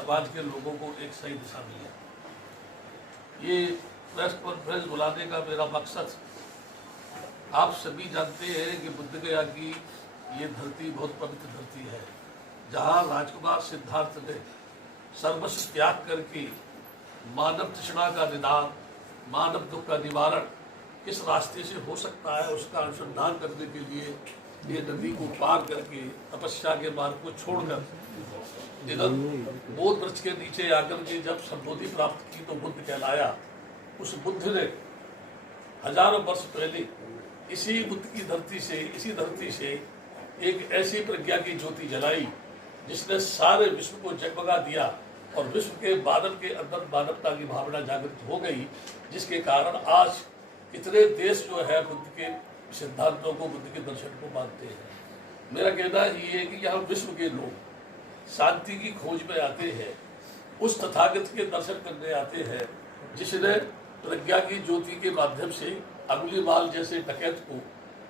समाज के लोगों को एक सही दिशा मिले। ये प्रेस कॉन्फ्रेंस बुलाने का मेरा मकसद, आप सभी जानते हैं कि बुद्ध गया की ये धरती बहुत पवित्र धरती है, जहाँ राजकुमार सिद्धार्थ ने सर्वस्व त्याग करके मानव तृष्णा का निदान, मानव दुख का निवारण किस रास्ते से हो सकता है उसका अनुसंधान करने के लिए ये नदी को पार करके तपस्या के मार्ग को छोड़कर इधर बोध वृक्ष के नीचे आकर के जब संबोधि प्राप्त की तो बुद्ध कहलाया। उस बुद्ध ने हजारों वर्ष पहले इसी बुद्ध की धरती से, इसी धरती से एक ऐसी प्रज्ञा की ज्योति जलाई जिसने सारे विश्व को जगमगा दिया और विश्व के बादल के अंदर मानवता की भावना जागृत हो गई, जिसके कारण आज इतने देश जो है बुद्ध के सिद्धांतों को, बुद्ध के दर्शन को मानते हैं। मेरा कहना ये है कि यहाँ विश्व के लोग शांति की खोज में आते हैं, उस तथागत के दर्शन करने आते हैं जिसने प्रज्ञा की ज्योति के माध्यम से अंगुलीमाल जैसे डकैत को,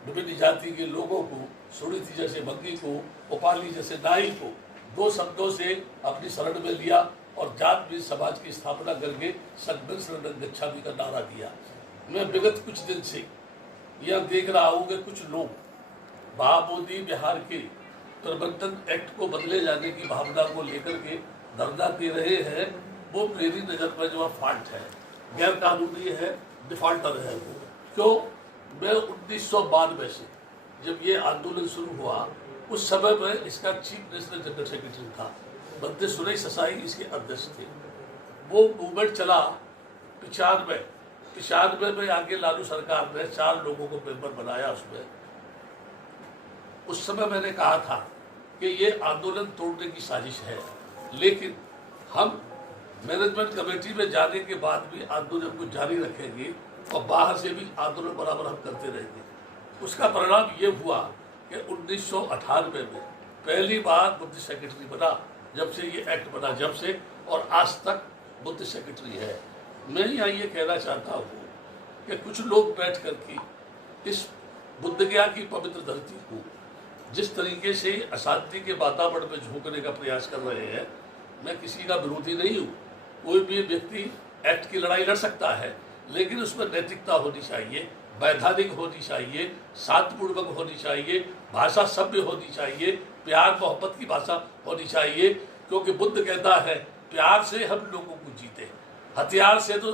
विभिन्न जाति के लोगों को, सुनीति जैसे भंगी को, उपाली जैसे नाई को दो शब्दों से अपनी शरण में लिया और जात भी समाज की स्थापना करके सद्गुण शरण गच्छामि का नारा दिया। मैं विगत कुछ दिन से यह देख रहा हूँ कि कुछ लोग महाबोधि बिहार के प्रबंधन एक्ट को बदले जाने की भावना को लेकर के धरना दे रहे हैं। वो मेरी नज़र पर जो फॉल्ट है, गैर कानूनी है, डिफॉल्टर है वो। क्यों? मैं 1992 से जब ये आंदोलन शुरू हुआ उस समय में इसका चीफ नेशनल जनरल सेक्रेटरी था, बंदे सुरेश ससाई इसके अध्यक्ष थे। वो मूवमेंट चला 95 में आगे लालू सरकार ने 4 लोगों को मेंबर बनाया उसमें। उस समय मैंने कहा था कि ये आंदोलन तोड़ने की साजिश है, लेकिन हम मैनेजमेंट कमेटी में जाने के बाद भी आंदोलन को जारी रखेंगे और बाहर से भी आंदोलन बराबर हम करते रहेंगे। उसका परिणाम ये हुआ कि 1998 में पहली बार बुद्ध सेक्रेटरी बना, जब से ये एक्ट बना जब से, और आज तक बुद्ध सेक्रेटरी है। मैं यहाँ ये कहना चाहता हूँ कि कुछ लोग बैठ करके इस बुद्ध गया की पवित्र धरती को जिस तरीके से अशांति के वातावरण में झोंकने का प्रयास कर रहे हैं, मैं किसी का विरोधी नहीं हूँ। कोई भी व्यक्ति एक्ट की लड़ाई लड़ सकता है, लेकिन उसमें नैतिकता होनी चाहिए, वैधानिक होनी चाहिए, शांतिपूर्वक होनी चाहिए, भाषा सभ्य होनी चाहिए, प्यार मोहब्बत की भाषा होनी चाहिए। क्योंकि बुद्ध कहता है प्यार से हम लोगों को जीते, हथियार से तो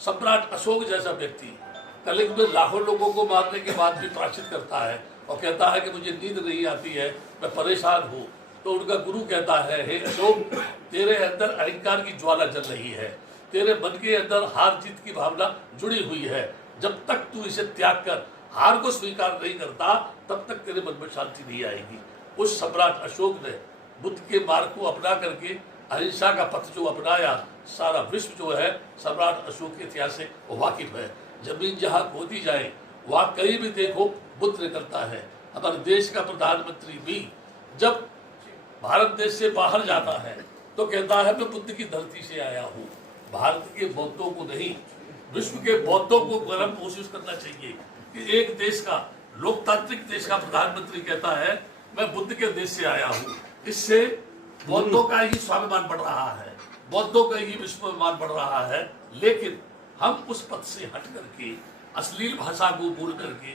सम्राट अशोक जैसा व्यक्ति कलिंग में लाखों लोगों को मारने के बाद भी प्रायश्चित करता है और कहता है कि मुझे नींद नहीं आती है, मैं परेशान हूँ। तो उनका गुरु कहता है, हे अशोक, तेरे अंदर अहंकार की ज्वाला जल रही है, तेरे मन के अंदर हार जीत की भावना जुड़ी हुई है। जब तक तू इसे त्याग कर हार को स्वीकार नहीं करता, तब तक तेरे मन में शांति नहीं आएगी। उस सम्राट अशोक ने बुद्ध के मार्ग को अपना करके अहिंसा का पथ जो अपनाया, सारा विश्व जो है सम्राट अशोक के इतिहास से वाकिफ है। जमीन जहाँ खोदी जाए वहाँ कहीं भी देखो बुद्ध निकलता है। हमारे देश का प्रधानमंत्री भी जब भारत देश से बाहर जाता है तो कहता है मैं बुद्ध की धरती से आया हूँ। भारत के बौद्धों को नहीं, विश्व के बौद्धों को गर्व महसूस करना चाहिए कि एक देश का, लोकतांत्रिक देश का प्रधानमंत्री कहता है मैं बुद्ध के देश से आया हूँ। इससे बौद्धों का ही स्वाभिमान बढ़ रहा है, बौद्धों का ही विश्वाभिमान बढ़ रहा है। लेकिन हम उस पथ से हट करके अश्लील भाषा को बोल करके,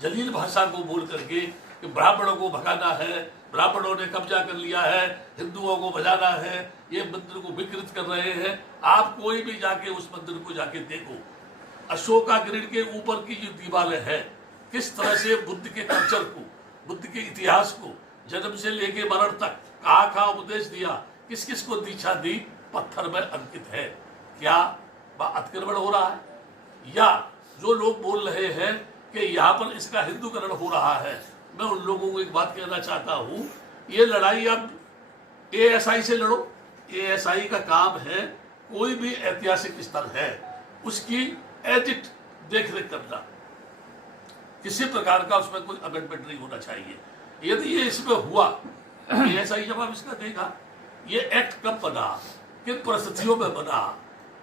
जलील भाषा को बोल करके कि ब्राह्मणों को भगाना है, ब्राह्मणों ने कब्जा कर लिया है, हिंदुओं को बजाना है, ये मंदिर को विकृत कर रहे हैं। आप कोई भी जाके उस मंदिर को जाके देखो, अशोका ग्रिड के ऊपर की जो दीवारें हैं, किस तरह से बुद्ध के कल्चर को, बुद्ध के इतिहास को जन्म से लेके मरण तक कहा उपदेश दिया, किस किस को दीक्षा दी, पत्थर में अंकित है। क्या अतिक्रमण हो रहा है? या जो लोग बोल रहे हैं कि यहाँ पर इसका हिंदूकरण हो रहा है, मैं उन लोगों को एक बात कहना चाहता हूँ, ये लड़ाई आप एएसआई से लड़ो। एएसआई का काम है कोई भी ऐतिहासिक स्थल है उसकी एडिट देख रेख करना, किसी प्रकार का उसमें कोई अमेंडमेंट नहीं होना चाहिए। यदि ये इसमें हुआ, एएसआई जब आप इसका देखा, ये एक्ट कब बना, किन परिस्थितियों में बना,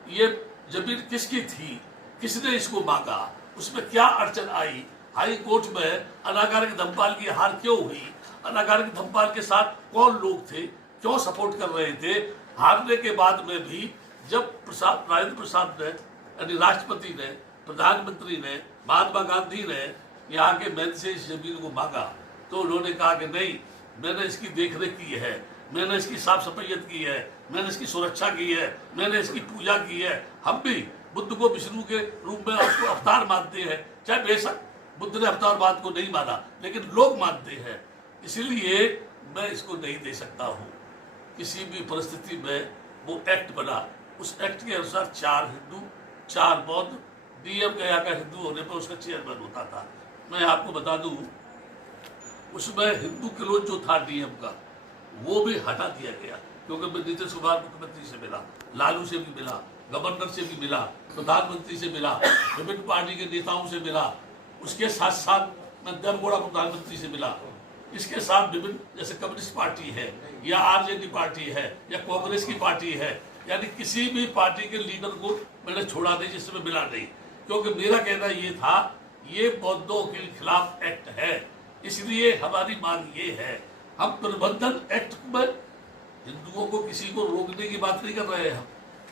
ये जमीन किसकी थी, किसने इसको मांगा, उसमें क्या अड़चन आई, हाई कोर्ट में अनागारिक धमपाल की हार क्यों हुई, अनागारिक धमपाल के साथ कौन लोग थे, क्यों सपोर्ट कर रहे थे, हारने के बाद में भी जब राजेंद्र प्रसाद ने, यानी राष्ट्रपति ने, प्रधानमंत्री ने, महात्मा गांधी ने यहाँ के मैन से इस जमीन को मांगा, तो उन्होंने कहा कि नहीं, मैंने इसकी देखरेख की है, मैंने इसकी साफ सफाइयत की है, मैंने इसकी सुरक्षा की है, मैंने इसकी पूजा की है। हम भी बुद्ध को विष्णु के रूप में आपको अवतार मानते हैं, चाहे बेशक बुद्ध ने अवतारवाद को नहीं माना, लेकिन लोग मानते हैं। इसीलिए मैं इसको नहीं दे सकता हूँ। किसी भी परिस्थिति में वो एक्ट बना, उस एक्ट के अनुसार 4 हिंदू 4 बौद्ध, डीएम का यहाँ का हिंदू होने पर उसका चेयरमैन होता था। मैं आपको बता दूं, उसमें हिंदू क्लोज जो था डीएम का, वो भी हटा दिया गया, क्योंकि मैं नीतीश कुमार मुख्यमंत्री से मिला, लालू से भी मिला, गवर्नर से भी मिला, प्रधानमंत्री से मिला, विभिन्न पार्टी के नेताओं से मिला, उसके साथ साथ मैं देवगौड़ा प्रधानमंत्री से मिला, इसके साथ विभिन्न जैसे कम्युनिस्ट पार्टी है या आरजेडी पार्टी है या कांग्रेस की पार्टी है, यानी किसी भी पार्टी के लीडर को मैंने छोड़ा नहीं जिससे मैं मिला नहीं, क्योंकि मेरा कहना ये था ये बौद्धों के खिलाफ एक्ट है। इसलिए हमारी मांग ये है, हम प्रबंधन एक्ट में हिंदुओं को किसी को रोकने की बात नहीं कर रहे हैं, हम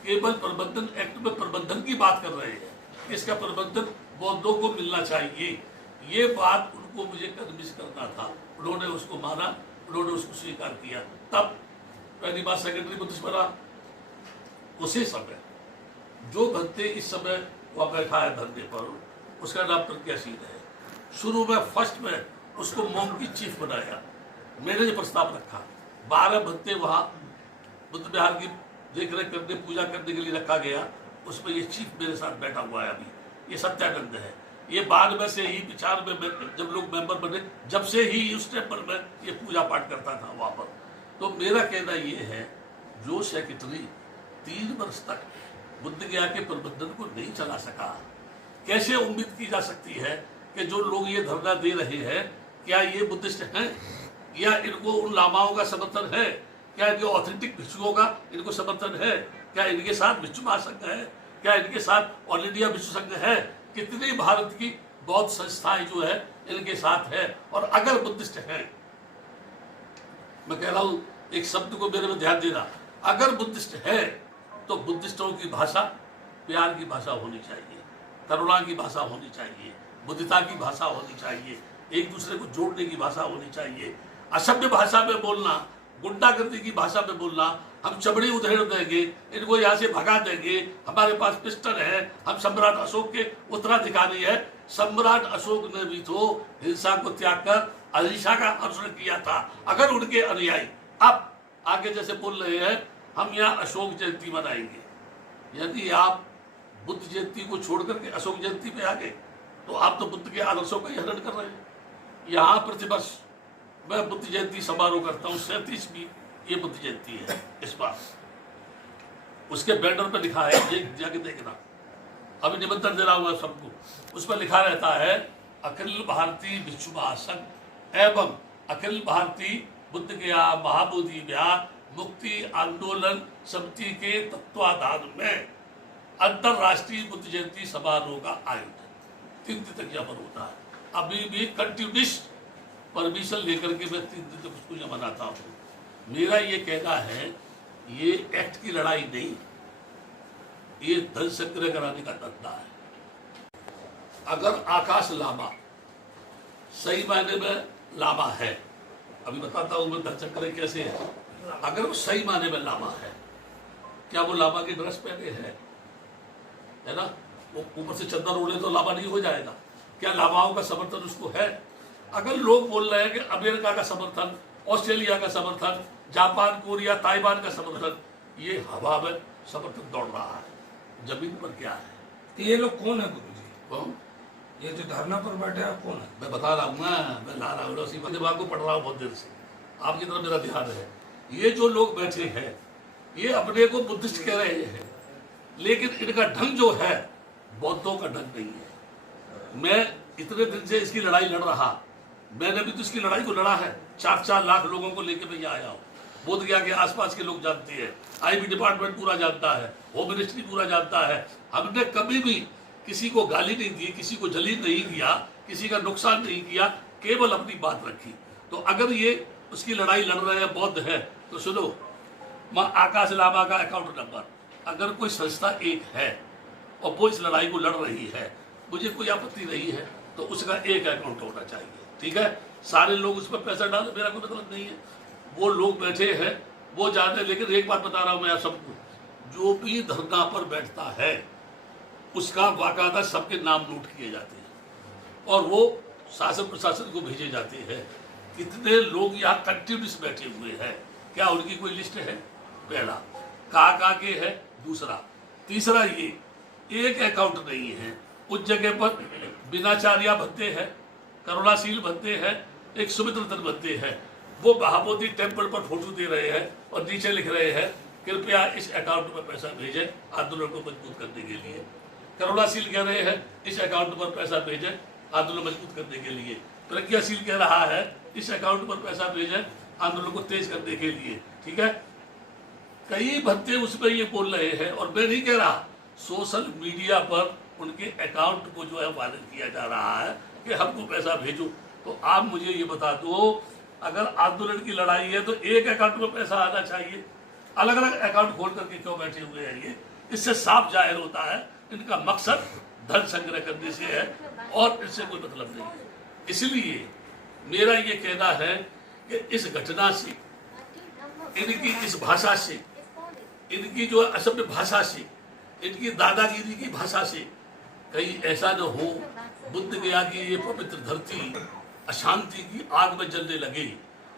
केवल प्रबंधन एक्ट में प्रबंधन की बात कर रहे हैं। इसका प्रबंधन बौद्धों को मिलना चाहिए, ये बात उनको मुझे कन्विंस करना था। उन्होंने उसको माना, उन्होंने उसको स्वीकार किया। तब पहली बार सेक्रेटरी बुद्धिस्ट बना। उसी समय जो भंते इस समय वह बैठा है धरने पर, उसका नाम प्रज्ञाशील है। शुरू में फर्स्ट में उसको मोम की चीफ बनाया। मैंने जो प्रस्ताव रखा, 12 भंते वहाँ बुद्ध विहार की देखरेख करने, पूजा करने के लिए रखा गया, उसमें ये चीफ मेरे साथ बैठा हुआ है अभी, ये सत्यानंद है। ये बाद में से ही 95 में जब लोग मेंबर बने, जब से ही उस टेम्पल में ये पूजा पाठ करता था वहाँ पर। तो मेरा कहना ये है, जो सेक्रेटरी 3 वर्ष तक बुद्ध गया के प्रबंधन को नहीं चला सका, कैसे उम्मीद की जा सकती है कि जो लोग ये धरना दे रहे हैं, क्या ये बुद्धिस्ट हैं या इनको उन लामाओं का समर्थन है, क्या इनके ऑथेंटिक भिक्षुओं का इनको समर्थन है, क्या इनके साथ विश्व महासंघ है, क्या इनके साथ ऑल इंडिया विश्व संघ है, कितनी भारत की बौद्ध संस्थाएं जो है इनके साथ है। और अगर बुद्धिस्ट हैं, मैं कह रहा हूं एक शब्द को मेरे में ध्यान देना, अगर बुद्धिस्ट है तो बुद्धिस्टों की भाषा प्यार की भाषा होनी चाहिए, करुणा की भाषा होनी चाहिए, बुद्धिता की भाषा होनी चाहिए, एक दूसरे को जोड़ने की भाषा होनी चाहिए। असभ्य भाषा में बोलना, गुंडागर्दी की भाषा में बोलना, हम चमड़ी उधेड़ देंगे, इनको यहाँ से भगा देंगे, हमारे पास पिस्टल है, हम सम्राट अशोक के उत्तराधिकारी है। सम्राट अशोक ने भी तो हिंसा को त्याग कर अहिंसा का अनुसरण किया था। अगर उनके अनुयायी अब आगे जैसे बोल रहे हैं हम यहाँ अशोक जयंती मनाएंगे, यदि आप बुद्ध जयंती को छोड़ करके अशोक जयंती पे आ गए तो आप तो बुद्ध के आदर्शों का ही हनन कर रहे हैं। यहाँ प्रतिवर्ष मैं बुद्ध जयंती समारोह करता हूँ, 37वीं ये बुद्ध जयंती है इस बार। उसके बैनर पर लिखा है, ये जाके देखना, अभी निमंत्रण दे रहा हूँ सबको, उस पर लिखा रहता है अखिल भारतीय भिक्षु महासंघ एवं अखिल भारतीय बुद्ध गया महाबोधि विहार मुक्ति आंदोलन समिति के तत्वाधान में अंतरराष्ट्रीय बुद्ध जयंती समारोह का आयोजन 3 दिन तक यहाँ पर होता है। अभी भी कंटिन्यूस परमिशन लेकर के मैं 3 दिन तक उसको यहाँ मनाता हूँ। मेरा ये कहना है, ये एक्ट की लड़ाई नहीं, ये धन संग्रह कराने का धंधा है। अगर आकाश लामा सही मायने में लामा है, अभी बताता हूं मैं धन संग्रह कैसे है। अगर वो सही मायने में लामा है, क्या वो लामा की ड्रेस पहने है ना, वो ऊपर से चंदन ओढ़े तो लामा नहीं हो जाएगा? क्या लामाओं का समर्थन उसको है? अगर लोग बोल रहे हैं कि अमेरिका का समर्थन, ऑस्ट्रेलिया का समर्थन, जापान, कोरिया, ताइवान का समर्थन, ये हवा में समर्थन दौड़ रहा है, जमीन पर क्या है? तो ये लोग कौन है गुरु जी? कौन? ये जो धरना पर बैठे हैं कौन है? मैं बता रहा हूँ, मैं ला रहा हूँ, उसी दिमाग को पढ़ रहा हूँ बहुत देर से, आपकी तरफ मेरा ध्यान है। ये जो लोग बैठे हैं ये अपने को बुद्धिस्ट कह रहे हैं, लेकिन इनका ढंग जो है बौद्धों का ढंग नहीं है। मैं इतने दिन से इसकी लड़ाई लड़ रहा, मैंने भी तो इसकी लड़ाई को लड़ा है। 4-4 लाख लोगों को लेकर मैं यहाँ आया हूँ। बोध गया के आसपास के लोग जानते हैं, आईबी डिपार्टमेंट पूरा जानता है, होम मिनिस्ट्री पूरा जानता है। हमने कभी भी किसी को गाली नहीं दी, किसी को जलील नहीं किया, किसी का नुकसान नहीं किया, केवल अपनी बात रखी। तो अगर ये उसकी लड़ाई लड़ रहे हैं बौद्ध है, तो सुनो, आकाश लामा का अकाउंट नंबर, अगर कोई संस्था एक है और वो इस लड़ाई को लड़ रही है, मुझे कोई आपत्ति नहीं है, तो उसका एक अकाउंट होना चाहिए, ठीक है। सारे लोग उस पर पैसा डालें, मेरा कोई मतलब नहीं है, वो लोग बैठे हैं वो जाने। लेकिन एक बात बता रहा हूँ मैं आप सबको, जो भी धरना पर बैठता है उसका बाकायदा सबके नाम नोट किए जाते हैं और वो शासन प्रशासन को भेजे जाते हैं। कितने लोग यहाँ कंटिन्यूस बैठे हुए हैं, क्या उनकी कोई लिस्ट है? पहला कहाँ के है, दूसरा, तीसरा ये एक अकाउंट नहीं है। उस जगह पर बिनाचार्या भत्ते हैं, करुणाशील भत्ते हैं, एक सुमित्रधन भत्ते हैं। वो महाबोधि टेम्पल पर फोटो दे रहे हैं और नीचे लिख रहे हैं कृपया इस अकाउंट में पैसा भेजें आंदोलन को मजबूत करने के लिए। करुणाशील कह रहे हैं इस अकाउंट पर पैसा भेजें आंदोलन मजबूत करने के लिए। प्रज्ञाशील कह रहा है इस अकाउंट पर पैसा भेजें आंदोलन को तेज करने के लिए, ठीक है। कई भत्ते उसमें ये बोल रहे हैं और मैं नहीं कह रहा, सोशल मीडिया पर उनके अकाउंट को जो है वायरल किया जा रहा है कि हमको पैसा भेजो। तो आप मुझे ये बता दो, अगर आंदोलन की लड़ाई है तो एक अकाउंट में पैसा आना चाहिए, अलग अलग अकाउंट खोल करके क्यों बैठे हुए हैं? ये इससे साफ जाहिर होता है इनका मकसद धन संग्रह करने से है और इससे कोई मतलब नहीं है। इसलिए मेरा ये कहना है कि इस घटना से, इनकी इस भाषा से, इनकी जो असभ्य भाषा से, इनकी दादागिरी की भाषा से कहीं ऐसा न हो बुद्ध गया कि ये पवित्र धरती अशांति की आग में जलने लगे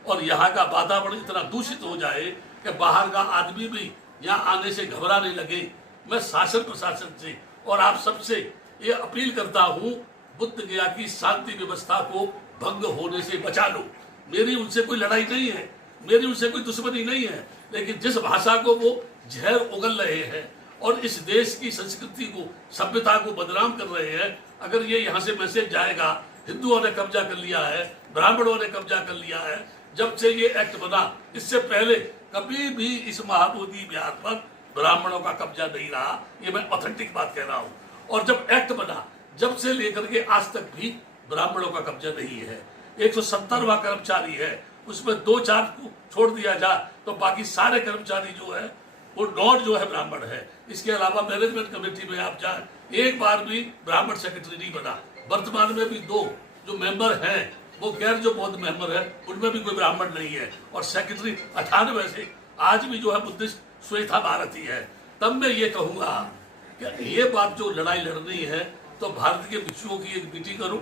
और यहाँ का वातावरण इतना दूषित हो जाए कि बाहर का आदमी भी यहाँ आने से घबराने लगे। मैं शासन प्रशासन से और आप सबसे ये अपील करता हूँ, बुद्ध गया की शांति व्यवस्था को भंग होने से बचा लो। मेरी उनसे कोई लड़ाई नहीं है, मेरी उनसे कोई दुश्मनी नहीं है, लेकिन जिस भाषा को वो जहर उगल रहे हैं और इस देश की संस्कृति को, सभ्यता को बदनाम कर रहे हैं, अगर ये यहाँ से मैसेज जाएगा हिंदुओं ने कब्जा कर लिया है, ब्राह्मणों ने कब्जा कर लिया है। जब से ये एक्ट बना, इससे पहले कभी भी इस महाबोधि विहार पर ब्राह्मणों का कब्जा नहीं रहा, ये मैं ऑथेंटिक बात कह रहा हूँ। और जब एक्ट बना, जब से लेकर के आज तक भी ब्राह्मणों का कब्जा नहीं है। 170वां कर्मचारी है, उसमें 2-4 को छोड़ दिया जाए तो बाकी सारे कर्मचारी जो है वो नॉट जो है ब्राह्मण है। इसके अलावा मैनेजमेंट कमेटी में आप जाए, एक बार भी ब्राह्मण सेक्रेटरी नहीं बना। वर्तमान में भी 2 जो मेंबर हैं वो गैर जो बौद्ध मेंबर है उनमें भी कोई ब्राह्मण नहीं है और सेक्रेटरी 98 से आज भी जो है बुद्धिस्ट श्वेता भारती है। तब मैं ये कहूँगा कि ये बात जो लड़ाई लड़नी है तो भारत के भिक्षुओं की एक मीटिंग करो,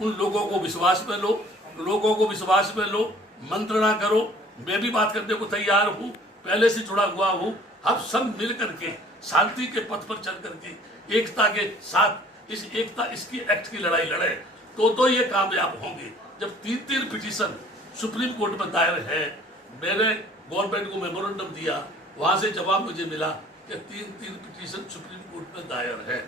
उन लोगों को विश्वास में लो, लोगों को विश्वास में लो, मंत्रणा करो। मैं भी बात करने को तैयार हूँ, पहले से जुड़ा हुआ हूँ। हम सब मिल करके शांति के पथ पर चल करके एकता के साथ इसकी एक्ट की लड़ाई लड़े तो ये कामयाब होंगे। जब 3 पिटीशन सुप्रीम कोर्ट में दायर है, मैंने गवर्नमेंट को मेमोरेंडम दिया, वहां से जवाब मुझे मिला कि 3 पिटीशन सुप्रीम कोर्ट में दायर है।